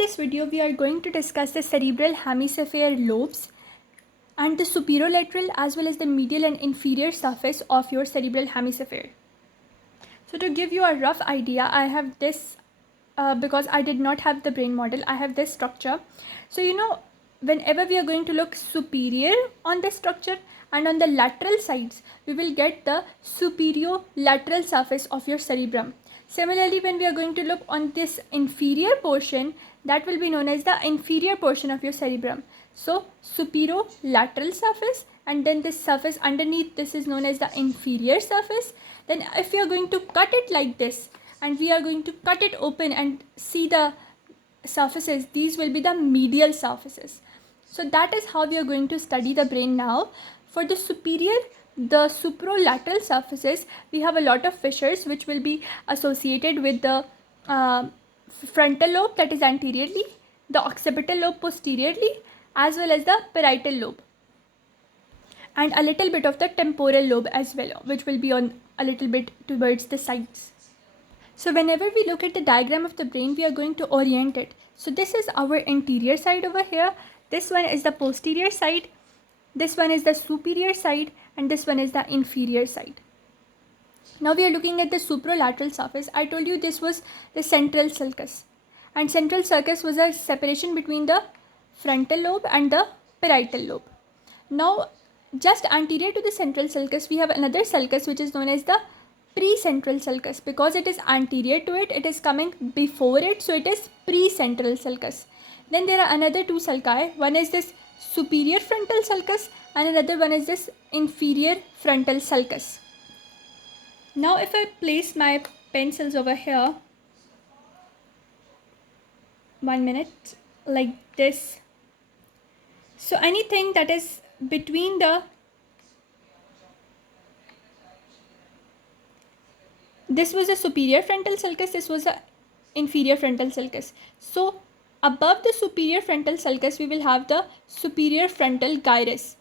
this video, we are going to discuss the cerebral hemisphere lobes and the superolateral as well as the medial and inferior surface of your cerebral hemisphere. So to give you a rough idea, I have this because I did not have the brain model, I have this structure. So whenever we are going to look superior on this structure and on the lateral sides, we will get the superolateral surface of your cerebrum. Similarly, when we are going to look on this inferior portion, that will be known as the inferior portion of your cerebrum. So superolateral surface, and then this surface underneath this is known as the inferior surface. Then if we are going to cut it like this and we are going to cut it open and see the surfaces, these will be the medial surfaces. So that is how we are going to study the brain now. For the superolateral surfaces, we have a lot of fissures which will be associated with the frontal lobe, that is anteriorly, the occipital lobe posteriorly, as well as the parietal lobe, and a little bit of the temporal lobe as well, which will be on a little bit towards the sides. So whenever we look at the diagram of the brain, we are going to orient it. So this is our anterior side over here. This one is the posterior side. This one is the superior side, and this one is the inferior side. Now we are looking at the superolateral surface. I told you this was the central sulcus, and central sulcus was a separation between the frontal lobe and the parietal lobe. Now just anterior to the central sulcus, we have another sulcus which is known as the precentral sulcus. Because it is anterior to it, it is coming before it, so it is precentral sulcus. Then there are another two sulci. One is this superior frontal sulcus and another one is this inferior frontal sulcus. Now if I place my pencils over here, 1 minute, like this. So anything that is between this was a superior frontal sulcus, this was a inferior frontal sulcus. So above the superior frontal sulcus, we will have the superior frontal gyrus.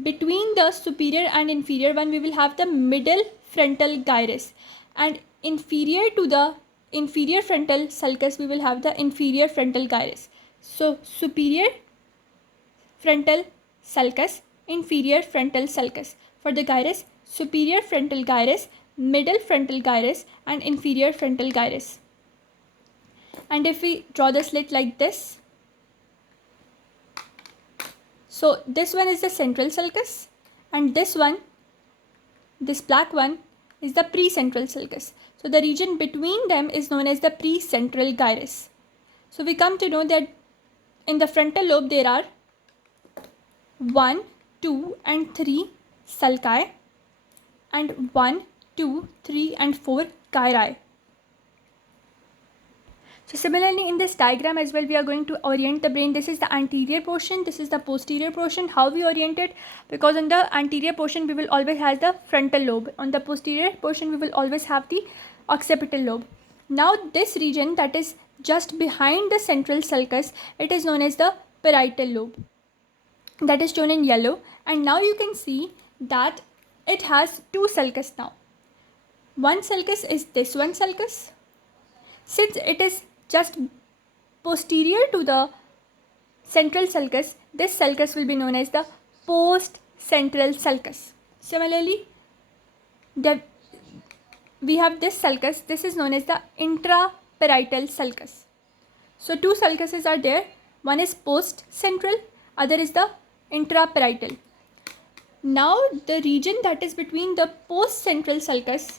Between the superior and inferior one, we will have the middle frontal gyrus. And inferior to the inferior frontal sulcus, we will have the inferior frontal gyrus. So superior frontal sulcus, inferior frontal sulcus. For the gyrus, superior frontal gyrus, middle frontal gyrus, and inferior frontal gyrus. And if we draw the slit like this, so this one is the central sulcus, and this one, this black one, is the precentral sulcus. So the region between them is known as the precentral gyrus. So we come to know that in the frontal lobe there are 1, 2, and 3 sulci, and 1, 2, 3, and 4 gyri. So similarly in this diagram as well, we are going to orient the brain. This is the anterior portion, this is the posterior portion. How we orient it? Because on the anterior portion we will always have the frontal lobe. On the posterior portion we will always have the occipital lobe. Now this region that is just behind the central sulcus, it is known as the parietal lobe. That is shown in yellow. And now you can see that it has two sulcus now. One sulcus is this one sulcus. Since it is just posterior to the central sulcus, this sulcus will be known as the post-central sulcus. Similarly, we have this sulcus. This is known as the intraparietal sulcus. So two sulcuses are there. One is post-central, other is the intraparietal. Now the region that is between the post-central sulcus,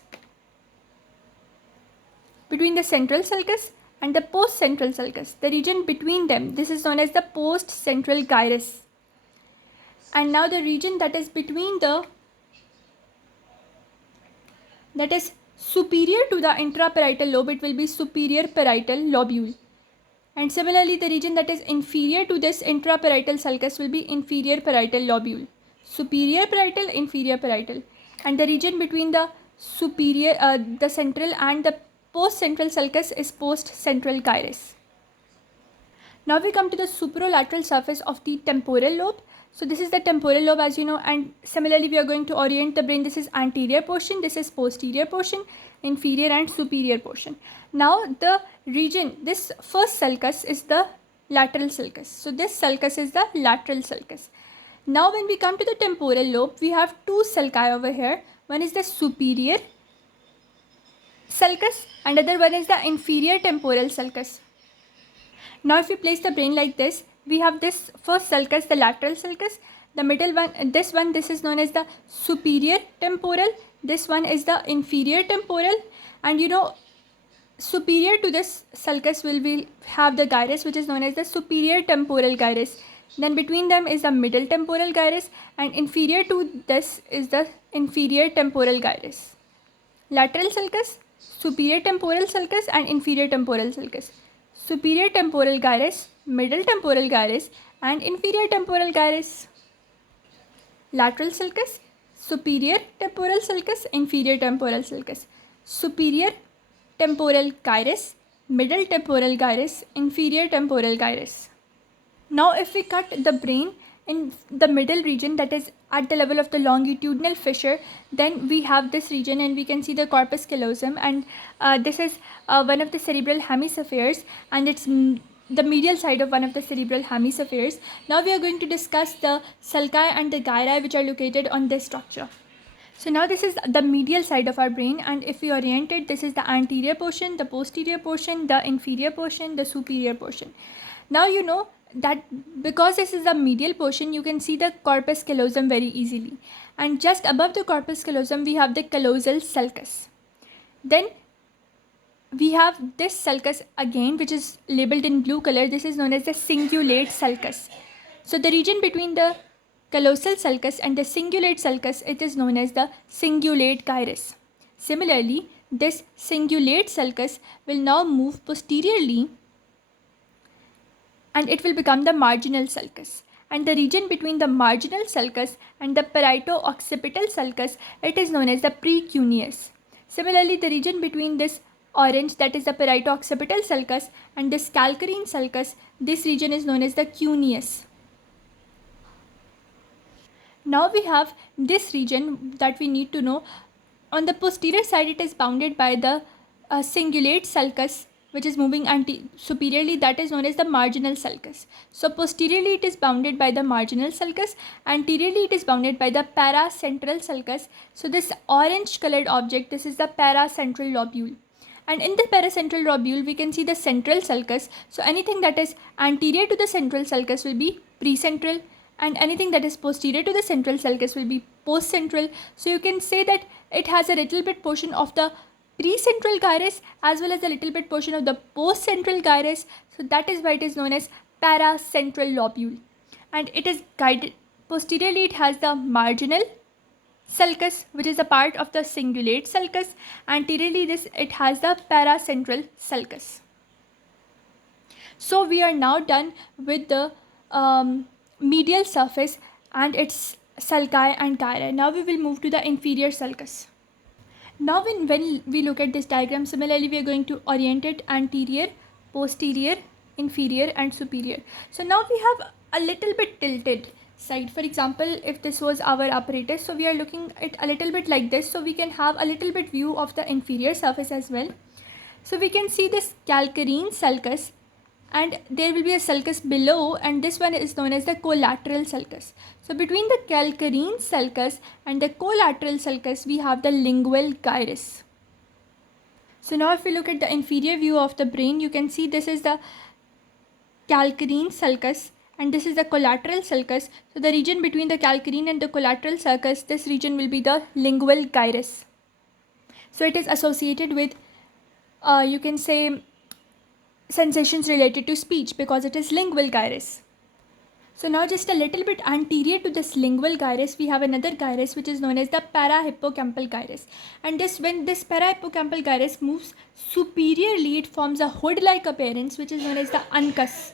between the central sulcus and the post-central sulcus, the region between them, this is known as the post-central gyrus. And now the region that is between that is superior to the intraparietal lobe, it will be superior parietal lobule. And similarly, the region that is inferior to this intraparietal sulcus will be inferior parietal lobule. Superior parietal, inferior parietal. And the region between the the central and the post-central sulcus is post-central gyrus. Now we come to the superolateral surface of the temporal lobe. So this is the temporal lobe, as you know, and similarly we are going to orient the brain. This is anterior portion, this is posterior portion, inferior and superior portion. Now the region, this first sulcus is the lateral sulcus. So this sulcus is the lateral sulcus. Now when we come to the temporal lobe, we have two sulci over here. One is the superior sulcus and other one is the inferior temporal sulcus. Now if we place the brain like this, we have this first sulcus, the lateral sulcus, the middle one, this is known as the superior temporal, this one is the inferior temporal, and you know, superior to this sulcus will have the gyrus, which is known as the superior temporal gyrus. Then between them is the middle temporal gyrus, and inferior to this is the inferior temporal gyrus. Lateral sulcus, superior temporal sulcus and inferior temporal sulcus. Superior temporal gyrus, middle temporal gyrus and inferior temporal gyrus. Lateral sulcus, superior temporal sulcus, inferior temporal sulcus. Superior temporal gyrus, middle temporal gyrus, inferior temporal gyrus. Now if we cut the brain in the middle region, that is at the level of the longitudinal fissure, then we have this region and we can see the corpus callosum, and this is one of the cerebral hemispheres, and it's the medial side of one of the cerebral hemispheres. Now we are going to discuss the sulci and the gyri which are located on this structure. So now this is the medial side of our brain, and if we orient it, this is the anterior portion, the posterior portion, the inferior portion, the superior portion. Now you know that because this is the medial portion, you can see the corpus callosum very easily, and just above the corpus callosum we have the callosal sulcus. Then we have this sulcus again, which is labeled in blue color. This is known as the cingulate sulcus. So the region between the callosal sulcus and the cingulate sulcus, it is known as the cingulate gyrus. Similarly, this cingulate sulcus will now move posteriorly and it will become the marginal sulcus. And the region between the marginal sulcus and the parieto-occipital sulcus, it is known as the precuneus. Similarly, the region between this orange, that is the parieto-occipital sulcus, and this calcarine sulcus, this region is known as the cuneus. Now we have this region that we need to know. On the posterior side, it is bounded by the cingulate sulcus, which is moving superiorly, that is known as the marginal sulcus. So posteriorly it is bounded by the marginal sulcus, anteriorly it is bounded by the paracentral sulcus. So this orange colored object, this is the paracentral lobule. And in the paracentral lobule, we can see the central sulcus. So anything that is anterior to the central sulcus will be precentral, and anything that is posterior to the central sulcus will be postcentral. So you can say that it has a little bit portion of the precentral gyrus as well as a little bit portion of the postcentral gyrus. So that is why it is known as paracentral lobule. And it is guided posteriorly, it has the marginal sulcus, which is a part of the cingulate sulcus. Anteriorly, it has the paracentral sulcus. So we are now done with the medial surface and its sulci and gyri. Now we will move to the inferior sulcus. Now when we look at this diagram, similarly we are going to orient it anterior, posterior, inferior and superior. So now we have a little bit tilted side. For example, if this was our apparatus, so we are looking at a little bit like this, so we can have a little bit view of the inferior surface as well. So we can see this calcarine sulcus, and there will be a sulcus below, and this one is known as the collateral sulcus. So between the calcarine sulcus and the collateral sulcus, we have the lingual gyrus. So now if we look at the inferior view of the brain, you can see this is the calcarine sulcus and this is the collateral sulcus. So the region between the calcarine and the collateral sulcus, this region will be the lingual gyrus. So it is associated with, you can say, sensations related to speech because it is lingual gyrus. So now just a little bit anterior to this lingual gyrus, we have another gyrus which is known as the parahippocampal gyrus. And when this parahippocampal gyrus moves superiorly, it forms a hood-like appearance which is known as the uncus.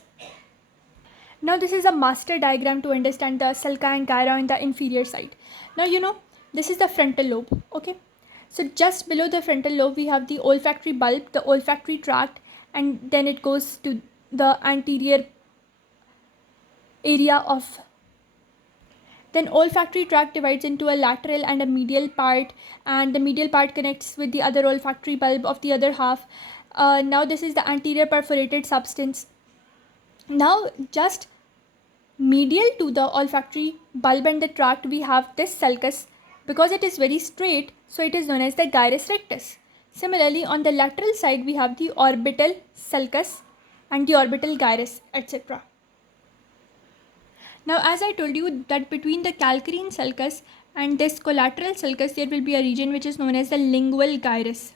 Now this is a master diagram to understand the sulci and gyri on the inferior side. Now you know this is the frontal lobe. Okay, so just below the frontal lobe we have the olfactory bulb, the olfactory tract, and then it goes to the anterior area of Then olfactory tract divides into a lateral and a medial part, and the medial part connects with the other olfactory bulb of the other half. Now this is the anterior perforated substance. Now just medial to the olfactory bulb and the tract we have this sulcus. Because it is very straight, so it is known as the gyrus rectus. Similarly, on the lateral side we have the orbital sulcus and the orbital gyrus, etc. Now as I told you that between the calcarine sulcus and this collateral sulcus there will be a region which is known as the lingual gyrus.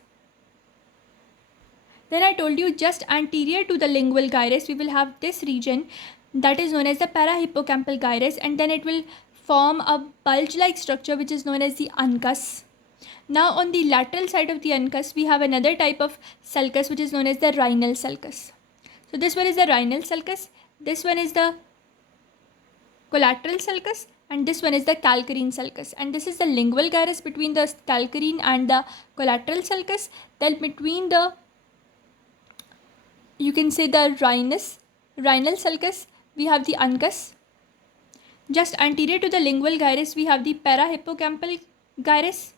Then I told you just anterior to the lingual gyrus we will have this region that is known as the parahippocampal gyrus, and then it will form a bulge-like structure which is known as the uncus. Now on the lateral side of the uncus we have another type of sulcus which is known as the rhinal sulcus. So this one is the rhinal sulcus, this one is the collateral sulcus, and this one is the calcarine sulcus, and this is the lingual gyrus between the calcarine and the collateral sulcus. Then between the, you can say, the rhinal sulcus we have the uncus. Just anterior to the lingual gyrus we have the parahippocampal gyrus.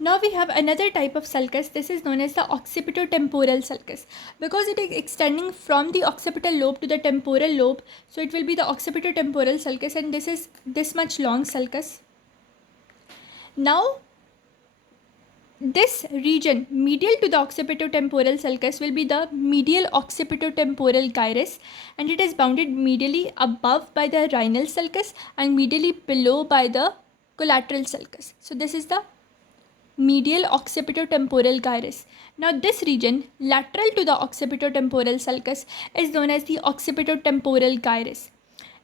Now we have another type of sulcus. This is known as the occipitotemporal sulcus. Because it is extending from the occipital lobe to the temporal lobe, so it will be the occipitotemporal sulcus, and this is this much long sulcus. Now this region medial to the occipitotemporal sulcus will be the medial occipitotemporal gyrus, and it is bounded medially above by the rhinal sulcus and medially below by the collateral sulcus. So this is the medial occipitotemporal gyrus. Now this region lateral to the occipitotemporal sulcus is known as the occipitotemporal gyrus,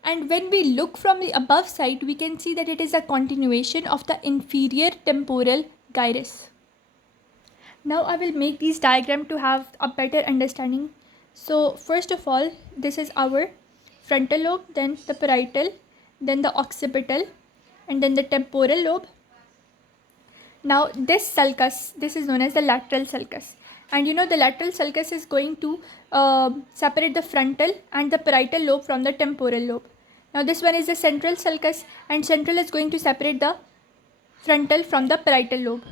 and when we look from the above side we can see that it is a continuation of the inferior temporal gyrus. Now I will make these diagrams to have a better understanding. So first of all, this is our frontal lobe, then the parietal, then the occipital, and then the temporal lobe. Now this sulcus, this is known as the lateral sulcus, and you know the lateral sulcus is going to separate the frontal and the parietal lobe from the temporal lobe. Now this one is the central sulcus, and central is going to separate the frontal from the parietal lobe.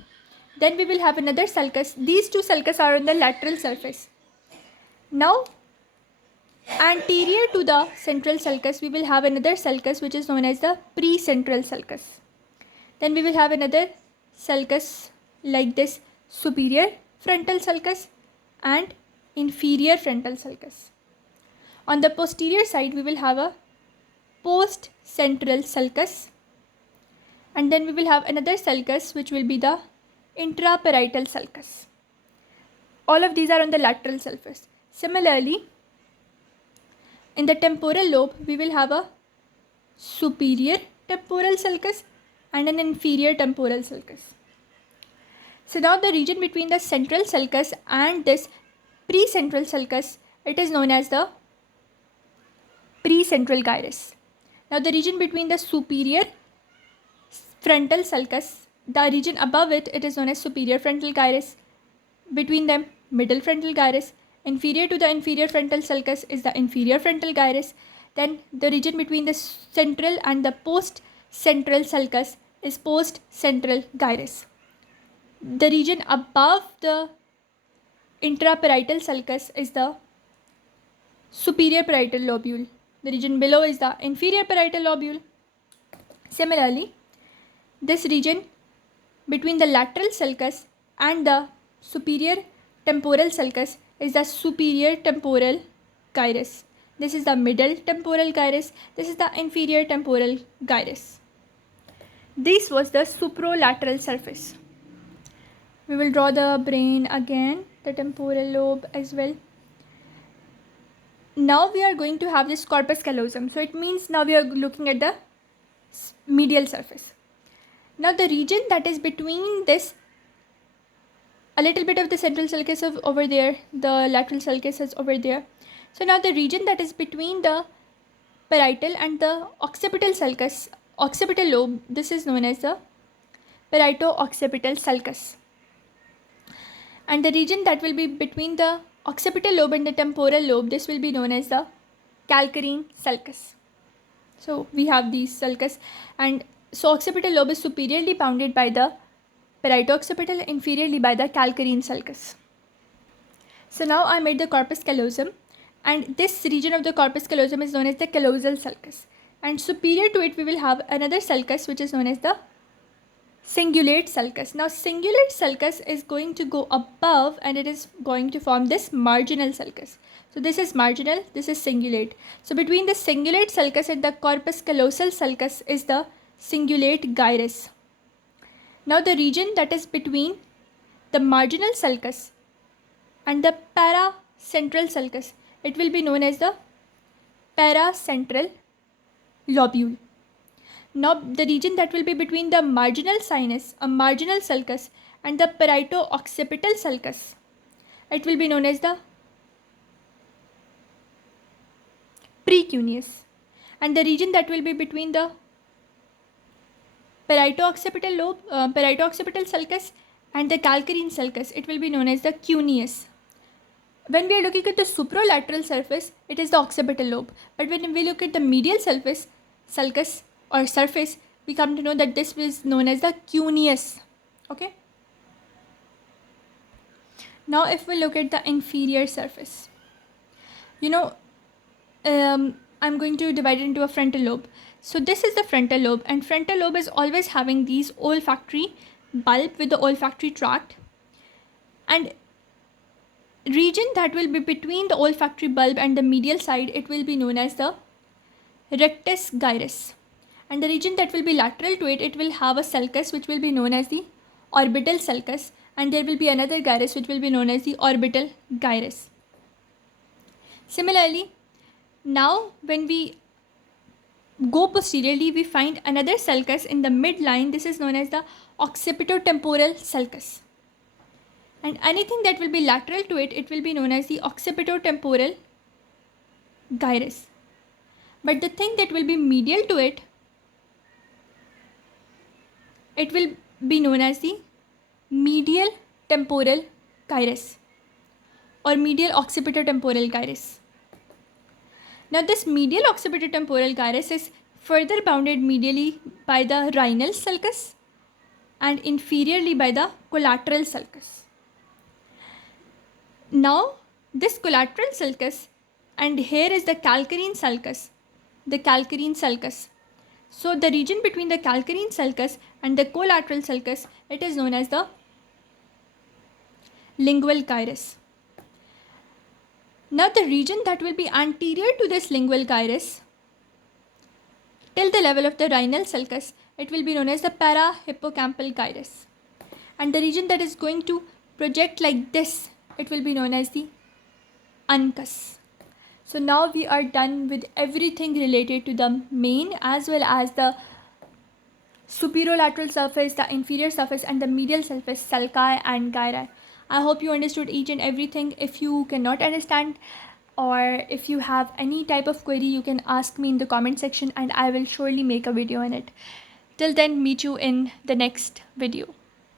Then we will have another sulcus. These two sulcus are on the lateral surface. Now anterior to the central sulcus we will have another sulcus which is known as the precentral sulcus. Then we will have another sulcus like this, superior frontal sulcus and inferior frontal sulcus. On the posterior side we will have a post-central sulcus, and then we will have another sulcus which will be the intraparietal sulcus. All of these are on the lateral surface. Similarly, in the temporal lobe we will have a superior temporal sulcus and an inferior temporal sulcus. So now the region between the central sulcus and this precentral sulcus, it is known as the precentral gyrus. Now the region between the superior frontal sulcus, the region above it, it is known as superior frontal gyrus. Between them, middle frontal gyrus. Inferior to the inferior frontal sulcus is the inferior frontal gyrus. Then the region between the central and the post-central sulcus is post-central gyrus. The region above the intraparietal sulcus is the superior parietal lobule. The region below is the inferior parietal lobule. Similarly, this region between the lateral sulcus and the superior temporal sulcus is the superior temporal gyrus. This is the middle temporal gyrus. This is the inferior temporal gyrus. This was the supralateral surface. We will draw the brain again, the temporal lobe as well. Now we are going to have this corpus callosum. So it means now we are looking at the medial surface. Now the region that is between this, a little bit of the central sulcus is over there, the lateral sulcus is over there. So now the region that is between the parietal and the occipital sulcus, occipital lobe, this is known as the parieto-occipital sulcus. And the region that will be between the occipital lobe and the temporal lobe, this will be known as the calcarine sulcus. So we have these sulcus, and so occipital lobe is superiorly bounded by the parieto-occipital, inferiorly by the calcarine sulcus. So now I made the corpus callosum, and this region of the corpus callosum is known as the callosal sulcus, and superior to it we will have another sulcus which is known as the cingulate sulcus. Now cingulate sulcus is going to go above and it is going to form this marginal sulcus. So this is marginal, this is cingulate. So between the cingulate sulcus and the corpus callosal sulcus is the cingulate gyrus. Now the region that is between the marginal sulcus and the paracentral sulcus, it will be known as the paracentral lobule. Now the region that will be between the marginal sinus, a marginal sulcus, and the parieto-occipital sulcus, it will be known as the precuneus. And the region that will be between the parieto-occipital lobe, parieto-occipital sulcus and the calcarine sulcus, it will be known as the cuneus. When we are looking at the supralateral surface, it is the occipital lobe. But when we look at the medial surface, sulcus or surface, we come to know that this is known as the cuneus. Okay. Now if we look at the inferior surface, I'm going to divide it into a frontal lobe. So this is the frontal lobe, and frontal lobe is always having these olfactory bulb with the olfactory tract, and region that will be between the olfactory bulb and the medial side, it will be known as the rectus gyrus. And the region that will be lateral to it, it will have a sulcus which will be known as the orbital sulcus, and there will be another gyrus which will be known as the orbital gyrus. Similarly, now when we go posteriorly, we find another sulcus in the midline. This is known as the occipitotemporal sulcus. And anything that will be lateral to it, it will be known as the occipitotemporal gyrus. But the thing that will be medial to it, it will be known as the medial temporal gyrus or medial occipitotemporal gyrus. Now this medial occipitotemporal gyrus is further bounded medially by the rhinal sulcus and inferiorly by the collateral sulcus. Now this collateral sulcus, and here is the calcarine sulcus, So the region between the calcarine sulcus and the collateral sulcus, it is known as the lingual gyrus. Now the region that will be anterior to this lingual gyrus till the level of the rhinal sulcus, it will be known as the parahippocampal gyrus. And the region that is going to project like this, it will be known as the uncus. So now we are done with everything related to the main as well as the superolateral surface, the inferior surface, and the medial surface, sulci and gyri. I hope you understood each and everything. If you cannot understand or if you have any type of query, you can ask me in the comment section and I will surely make a video on it. Till then, meet you in the next video.